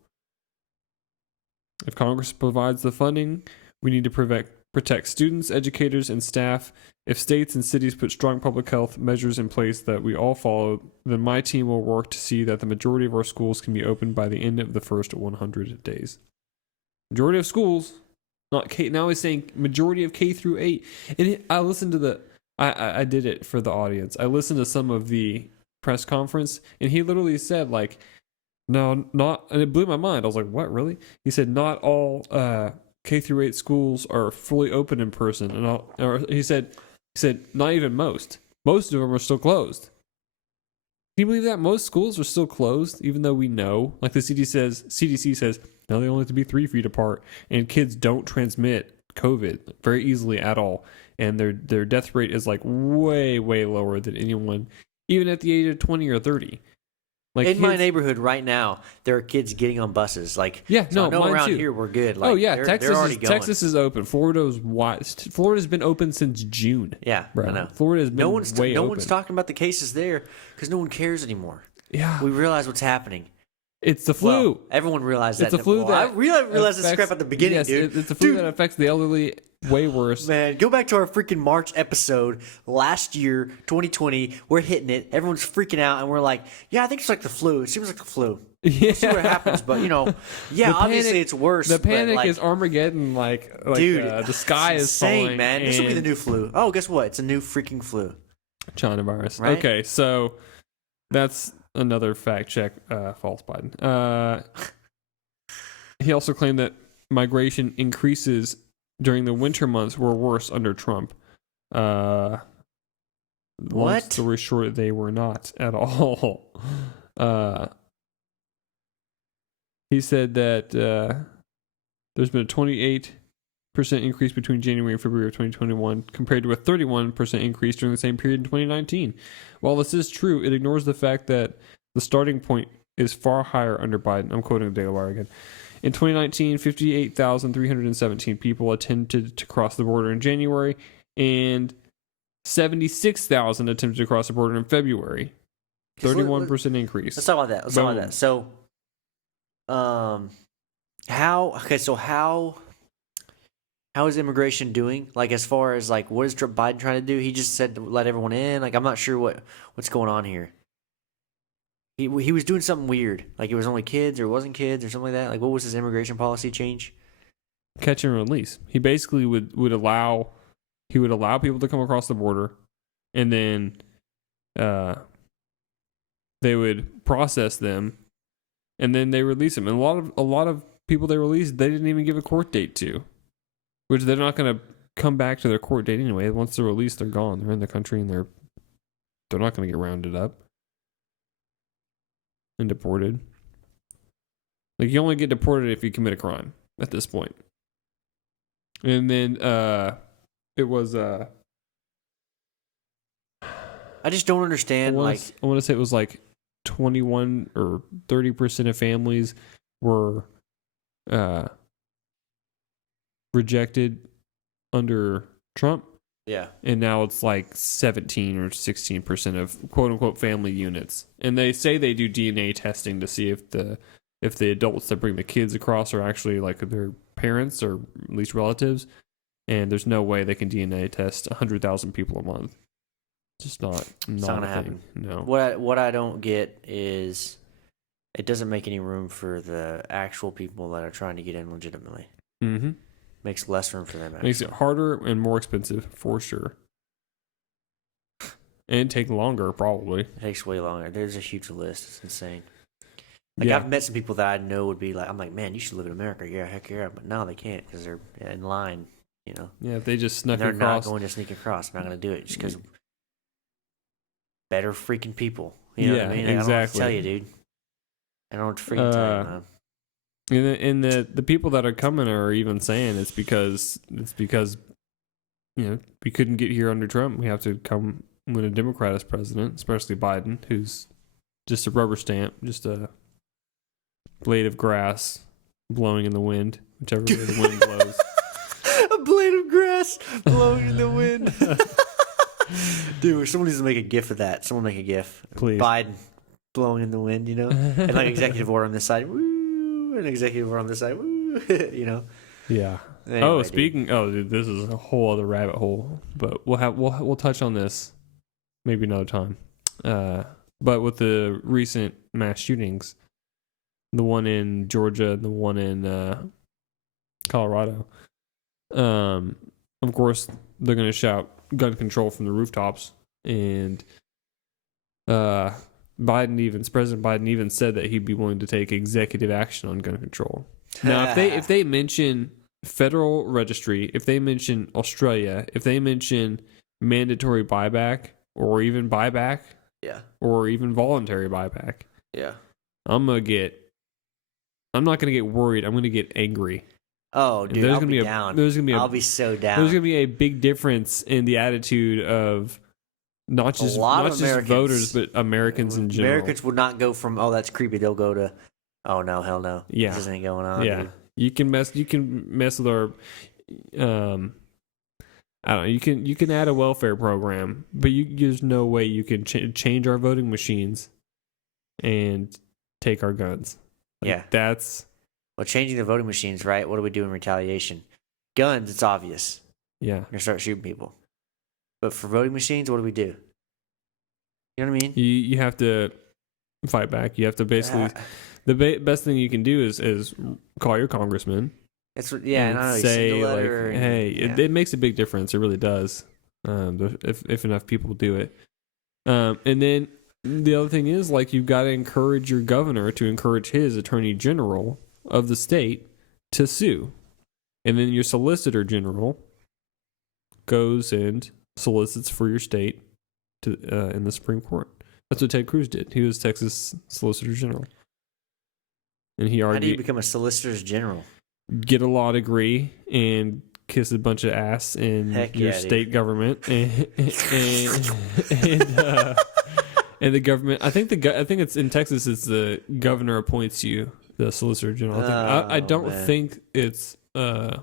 If Congress provides the funding, we need to protect students, educators, and staff. If states and cities put strong public health measures in place that we all follow, then my team will work to see that the majority of our schools can be opened by the end of the first 100 days." Majority of schools, not K. Now he's saying majority of K through 8. And I listened to I did it for the audience. I listened to some of the press conference, and he literally said, like, no, not, and it blew my mind. I was like, what, really? He said, not all K through 8 schools are fully open in person. And he said, not even most. Most of them are still closed. Can you believe that? Most schools are still closed, even though we know, like the CDC says, no, they only have to be 3 feet apart, and kids don't transmit COVID very easily at all, and their death rate is like way lower than anyone, even at the age of 20 or 30. Like in my neighborhood right now, there are kids getting on buses. Like, yeah, so no, I know mine around too. here we're good. Like, oh yeah, they're already going. Texas is open. Florida's been open since June. Yeah, bro. I know. Florida's been no one's open. talking about the cases there because no one cares anymore. Yeah, we realize what's happening. It's the flu. Well, everyone realized that. It's the flu that I realized this crap at the beginning, yes, dude. It's the flu that affects the elderly way worse. Man, go back to our freaking March episode last year, 2020. We're hitting it. Everyone's freaking out, and we're like, "Yeah, I think it's like the flu. It seems like the flu." Yeah, we'll see what happens, but obviously it's worse. The panic like, is Armageddon. Dude, the sky is insane, falling, man. This will be the new flu. Oh, guess what? It's a new freaking flu. China virus. Right? Okay, so that's another fact check. False Biden. He also claimed that migration increases during the winter months were worse under Trump. Long story short, they were not at all. He said that there's been a 28% increase between January and February of 2021 compared to a 31% increase during the same period in 2019. While this is true, it ignores the fact that the starting point is far higher under Biden. I'm quoting the Daily Wire again. In 2019, 58,317 people attempted to cross the border in January, and 76,000 attempted to cross the border in February. 31% increase. Let's talk about that. So, how is immigration doing? Like, as far as like, what is Biden trying to do? He just said to let everyone in. Like, I'm not sure what's going on here. He was doing something weird. Like, it was only kids or it wasn't kids or something like that. Like, what was his immigration policy change? Catch and release. He basically would allow people to come across the border, and then they would process them, and then they release them. And a lot of people they released, they didn't even give a court date to, which they're not going to come back to their court date anyway. Once they're released, they're gone. They're in the country, and they're not going to get rounded up and deported. Like, you only get deported if you commit a crime at this point. And then it was I just don't understand. I want to say it was like 21 or 30% of families were rejected under Trump. Yeah. And now it's like 17 or 16% of quote unquote family units. And they say they do DNA testing to see if the adults that bring the kids across are actually like their parents or at least relatives. And there's no way they can DNA test 100,000 people a month. Just not gonna happen. No. What I don't get is it doesn't make any room for the actual people that are trying to get in legitimately. Mm-hmm. Makes less room for them. Actually. Makes it harder and more expensive for sure. And take longer, probably. It takes way longer. There's a huge list. It's insane. Like, yeah. I've met some people that I know would be like, I'm like, man, you should live in America. Yeah, heck yeah. But no, they can't because they're in line, you know. Yeah, if they just snuck they're across. Not going to sneak across. They're not going to do it just because better freaking people. You know what I mean? Exactly. I don't know what to tell you, dude. I don't know what to freaking tell you, man. And the people that are coming are even saying it's because you know, we couldn't get here under Trump. We have to come when a Democrat is president, especially Biden, who's just a rubber stamp, just a blade of grass blowing in the wind, whichever way the wind blows. A blade of grass blowing in the wind. Dude, someone needs to make a gif of that. Someone make a gif. Please. Biden blowing in the wind, you know? And like executive order on this side. Woo! An executive order on this side. Woo! You know? Yeah. Anyway, dude, this is a whole other rabbit hole, but we'll touch on this maybe another time. But with the recent mass shootings, the one in Georgia and the one in Colorado, of course they're going to shout gun control from the rooftops, and President Biden even said that he'd be willing to take executive action on gun control. Now, if they mention federal registry, if they mention Australia, if they mention mandatory buyback or even buyback, yeah, or even voluntary buyback, yeah, I'm not gonna get worried. I'm gonna get angry. Oh, dude, I'll be down. I'll be so down. There's going to be a big difference in the attitude of not just voters, but Americans in general. Americans would not go from, oh, that's creepy. They'll go to, oh, no, hell no. Yeah. This ain't going on. Yeah. Dude. You can mess with our, I don't know. You can add a welfare program, but there's no way you can change our voting machines and take our guns. That's... Well, changing the voting machines, right? What do we do in retaliation? Guns, it's obvious. Yeah. You're going to start shooting people. But for voting machines, what do we do? You know what I mean? You have to fight back. You have to basically... The best thing you can do is call your congressman. That's what, and I know, say, send a letter like, hey, it makes a big difference. It really does. If enough people do it. And then the other thing is, like, you've got to encourage your governor to encourage his attorney general of the state to sue. And then your solicitor general goes and solicits for your state to in the Supreme Court. That's what Ted Cruz did. He was Texas Solicitor General. And he argued... How do you become a Solicitor General? Get a law degree and kiss a bunch of ass in your state government. And the government... I think it's in Texas, it's the governor appoints you the Solicitor General. I don't think it's an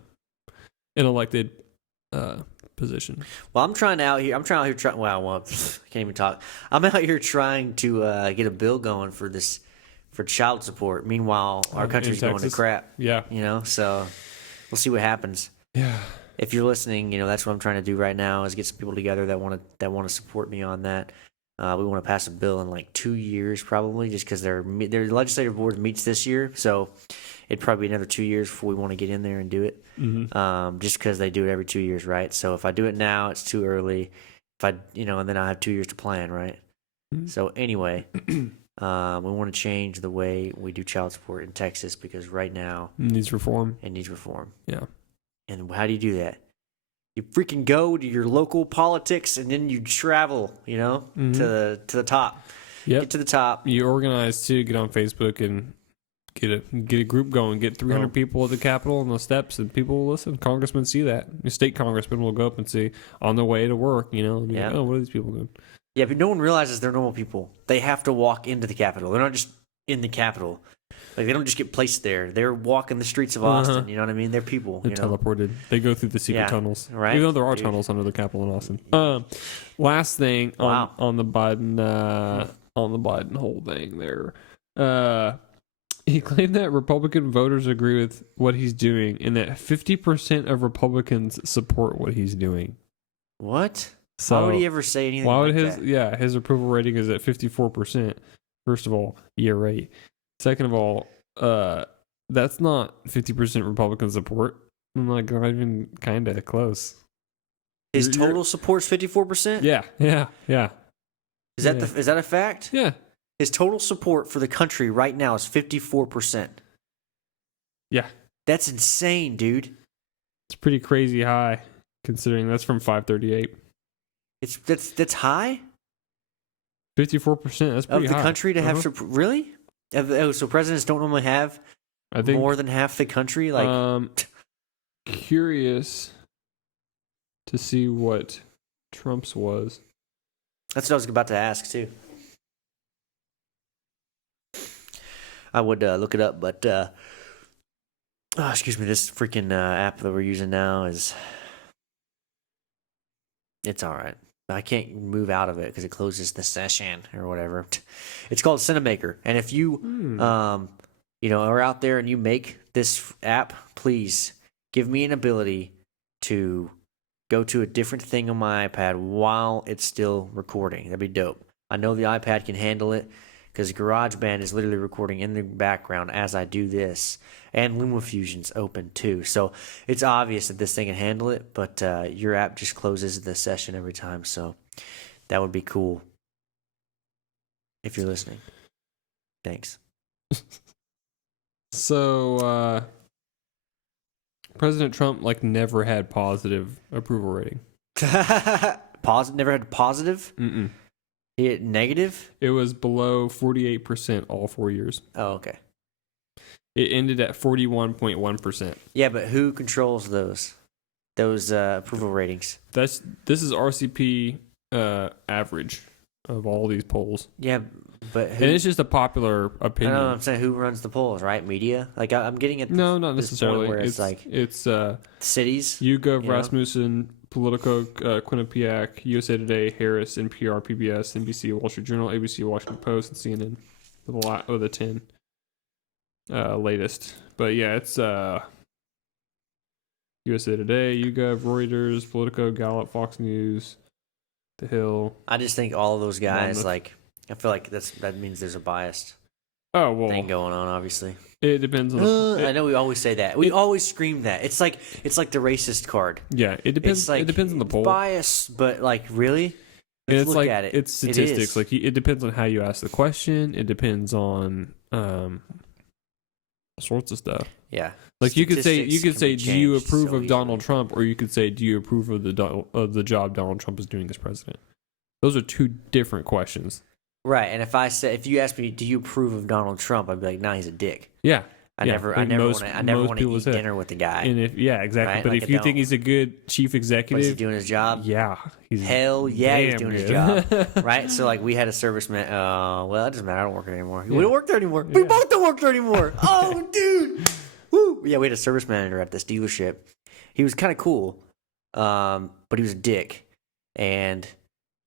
elected position. Well, I'm trying out here. Wow, I can't even talk. I'm out here trying to get a bill going for child support. Meanwhile, our country's going to crap. Yeah, so we'll see what happens. Yeah. If you're listening, that's what I'm trying to do right now is get some people together that want to support me on that. We want to pass a bill in like 2 years, probably, just because their legislative board meets this year. So it'd probably be another 2 years before we want to get in there and do it. Mm-hmm. Just because they do it every 2 years, right? So if I do it now, it's too early. And then I have 2 years to plan, right? Mm-hmm. So anyway, we want to change the way we do child support in Texas because right now it needs reform. Yeah. And how do you do that? You freaking go to your local politics and then you travel, mm-hmm. to the top. Yep. Get to the top. You organize too. Get on Facebook and get a group going. Get 300 people at the Capitol on the steps, and people will listen. Congressmen see that. Your state congressman will go up and see on the way to work. And be like, oh, what are these people doing? Yeah, but no one realizes they're normal people. They have to walk into the Capitol. They're not just in the Capitol. Like, they don't just get placed there. They're walking the streets of Austin. You know what I mean? They're people. They're teleported. They go through the secret tunnels. Right? Even though there are tunnels under the Capitol in Austin. Last thing on the Biden whole thing there. He claimed that Republican voters agree with what he's doing and that 50% of Republicans support what he's doing. What? So, why would he ever say anything like that? Yeah, his approval rating is at 54%. First of all, yeah, right. Second of all, that's not 50% Republican support. I'm like, not even kind of close. His total support's 54%? Yeah. Is that a fact? Yeah. His total support for the country right now is 54%. Yeah. That's insane, dude. It's pretty crazy high, considering that's from 538. That's high? 54%, that's pretty high. Of the country to have... Really? So presidents don't normally have more than half the country? Curious to see what Trump's was. That's what I was about to ask, too. I would look it up, but... excuse me, this freaking app that we're using now is... It's all right. I can't move out of it because it closes the session or whatever. It's called Cinemaker. And if you, are out there and you make this app, please give me an ability to go to a different thing on my iPad while it's still recording. That'd be dope. I know the iPad can handle it because GarageBand is literally recording in the background as I do this. And LumaFusion's open too. So it's obvious that this thing can handle it, but your app just closes the session every time. So that would be cool if you're listening. Thanks. So President Trump never had positive approval rating. Never had positive? Mm-mm. He had negative? It was below 48% all 4 years. Oh, okay. It ended at 41.1%. Yeah, but who controls those approval ratings? This is RCP average of all these polls. Yeah, but who? And it's just a popular I opinion. know. I'm saying who runs the polls, right? Media. Like I'm getting at No, not this point necessarily. where it's like cities. YouGov, you know? Rasmussen, Politico, Quinnipiac, USA Today, Harris, NPR, PBS, NBC, Wall Street Journal, ABC, Washington Post, and CNN. A lot of the 10 latest. But yeah, it's USA Today, YouGov, Reuters, Politico, Gallup, Fox News, The Hill. I just think all of those guys, Monmouth. like, I feel like that means there's a biased Well, thing going on. Obviously, it depends on. I know we always say that. We always scream that. It's like the racist card. Yeah, it depends. It's like, it depends on the poll. Bias, but like really, It's look like at it. it's statistics. Like it depends on how you ask the question. It depends on all sorts of stuff. Yeah, like you could say, Statistics can be do you changed approve so of Donald easily. Trump, or you could say, do you approve of the job Donald Trump is doing as president? Those are two different questions. right. And if you ask me, do you approve of Donald Trump? I'd be like, nah, he's a dick. Yeah, I yeah. never And want to people eat say. dinner with the guy. And if exactly. Right? But Like, if I you think don't. he's a good chief But is he executive, doing his job? yeah, he's Hell yeah, he's damn doing his good. job. Right? So, like, we had a serviceman. Well, it doesn't matter. I don't work there anymore. We Yeah. don't work there anymore. We Yeah. both don't work there anymore. Oh, dude. Woo. Yeah, we had a service manager at this dealership. He was kind of cool, but he was a dick. And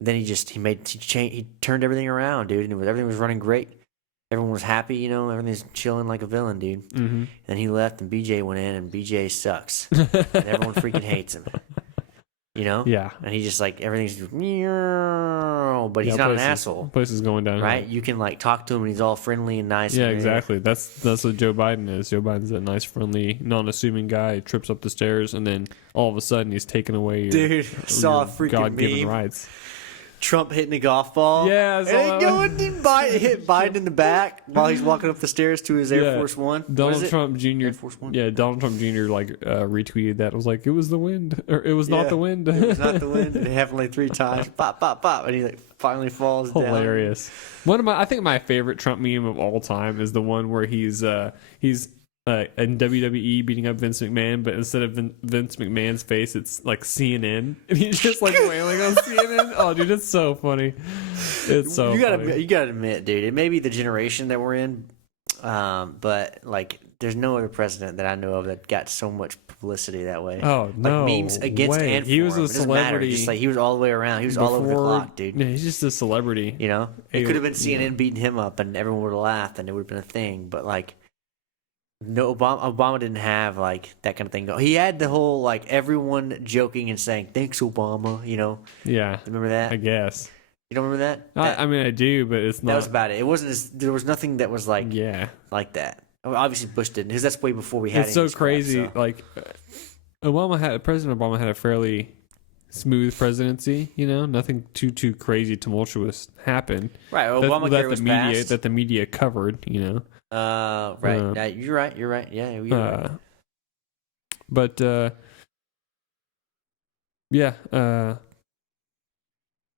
then he turned everything around, dude. And everything was running great. Everyone was happy, everything's chilling like a villain, dude. Mm-hmm. And he left, and BJ went in, and BJ sucks. And everyone freaking hates him. Yeah. And he just like everything's but he's Yeah, not an places- asshole, Place is going down. right? You can like talk to him and he's all friendly and nice. Yeah, and exactly. That's what Joe Biden is. Joe Biden's that nice, friendly, non-assuming guy. He trips up the stairs, and then all of a sudden he's taking away your, Dude, saw a your freaking God-given meme. rights. Trump hitting a golf ball. Yeah, I and saw it that going to hit Biden in the back while he's walking up the stairs to his Air Yeah. Force One. What is Donald it? Trump Jr. Air Force One. Yeah, Donald Trump Jr. Retweeted that. It was like, it was the wind, or it was not Yeah. the wind. It was not the wind. And it happened like 3 times. Pop, pop, pop, and he like finally falls down. Hilarious. I think my favorite Trump meme of all time is the one where he's in WWE beating up Vince McMahon, but instead of Vince McMahon's face, it's like CNN, and he's just like wailing on CNN. Oh, dude, it's so funny. It's so you funny. gotta admit, dude, it may be the generation that we're in, but like, there's no other president that I know of that got so much publicity that way. Oh like no, memes against way. and for He was him. a It doesn't matter. celebrity. Just like he was all the way around. He was all over the clock, dude. Yeah, he's just a celebrity. It Hey, could have been yeah. CNN beating him up, and everyone would have laughed, and it would have been a thing. But like, no, Obama didn't have like that kind of thing. He had the whole like everyone joking and saying "Thanks, Obama." Yeah, Remember that? I guess. You don't remember that? I mean, I do, but it's That not. was about it. It wasn't. There was nothing that was like Yeah, like that. Well, obviously, Bush didn't, because that's way before we had. it's so any of this crap, crazy. so. Like, President Obama had a fairly smooth presidency. Nothing too crazy tumultuous happened. Right, Obamacare was passed. That the media covered. Right. You're right. Yeah, you're right. But yeah, I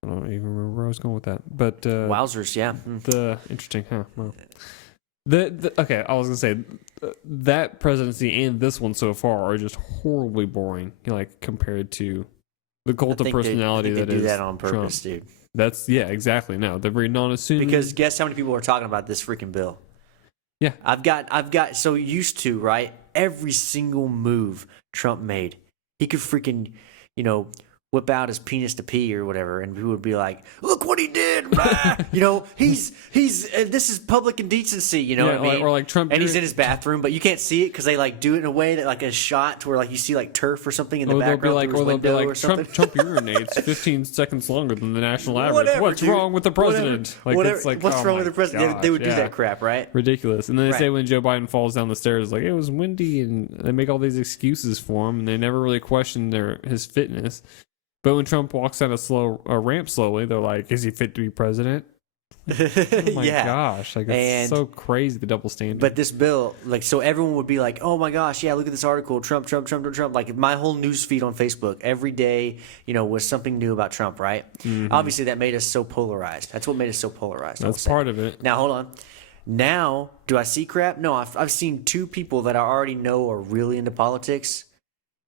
don't even remember where I was going with that. But Wowzers, yeah. the interesting, huh? Well, okay, I was gonna say that presidency and this one so far are just horribly boring. Like compared to the cult of personality they that do is that on purpose, Trump. dude. That's exactly. No, they're very non-assuming. Because guess how many people are talking about this freaking bill? Yeah. I've got so used to, right? Every single move Trump made, he could freaking, whip out his penis to pee or whatever, and people would be like, "Look what he did!" Rah! He's this is public indecency. You know what I mean? Or like Trump, and he's in his bathroom, but you can't see it because they like do it in a way that like a shot to where like you see like turf or something in the background through his window or something. Trump urinates 15 seconds longer than the national average. Whatever, What's dude. wrong with the president? Whatever. It's like, What's oh wrong my with the president? gosh, They would do yeah. that crap, right? Ridiculous. And then they Right. say when Joe Biden falls down the stairs, like it was windy, and they make all these excuses for him, and they never really question his fitness. But when Trump walks down a ramp slowly, they're like, "Is he fit to be president?" Oh my gosh, like it's so crazy, the double standard. But this bill, like, so everyone would be like, "Oh my gosh, yeah, look at this article, Trump." Like my whole news feed on Facebook every day, was something new about Trump, right? Mm-hmm. Obviously, that made us so polarized. That's what made us so polarized. That's part of it. Now hold on. Now, do I see crap? No, I've seen 2 people that I already know are really into politics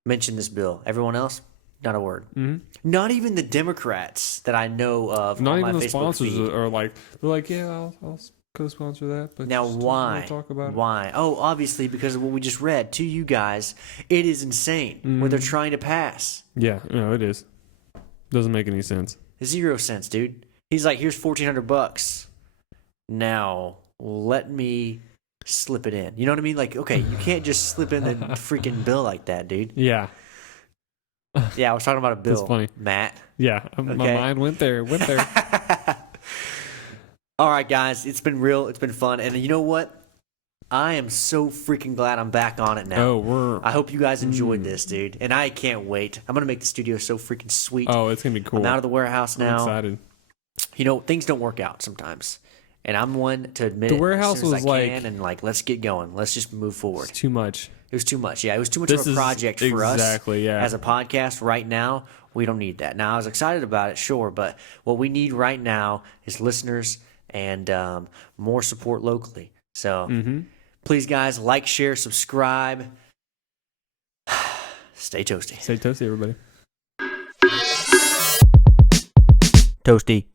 mention this bill. Everyone else, not a word. Mm-hmm. Not even the Democrats that I know of. Not on even my the Facebook sponsors feed. are like, they're like, yeah, I'll co-sponsor that. But Now, just don't why? wanna talk about it. Why? Oh, obviously because of what we just read to you guys. It is insane what they're trying to pass. Yeah, no, it is. Doesn't make any sense. 0 cents, dude. He's like, here's $1,400. Now let me slip it in. You know what I mean? Like, okay, you can't just slip in the freaking bill like that, dude. Yeah. Yeah, I was talking about a bill. That's funny. Matt. Yeah, my mind went there. All right, guys, it's been real. It's been fun, and you know what? I am so freaking glad I'm back on it now. I hope you guys enjoyed this, dude, and I can't wait. I'm gonna make the studio so freaking sweet. Oh, it's gonna be cool. I'm out of the warehouse now. I'm excited. You know, things don't work out sometimes, and I'm one to admit The it warehouse as soon as was I like- can, and like, let's get going. Let's just move forward. It's too much. It was too much. Yeah, it was too much This of a is project for us. exactly, yeah. As a podcast right now, we don't need that. Now, I was excited about it, sure, but what we need right now is listeners and more support locally. So please, guys, like, share, subscribe. Stay toasty. Stay toasty, everybody. Toasty.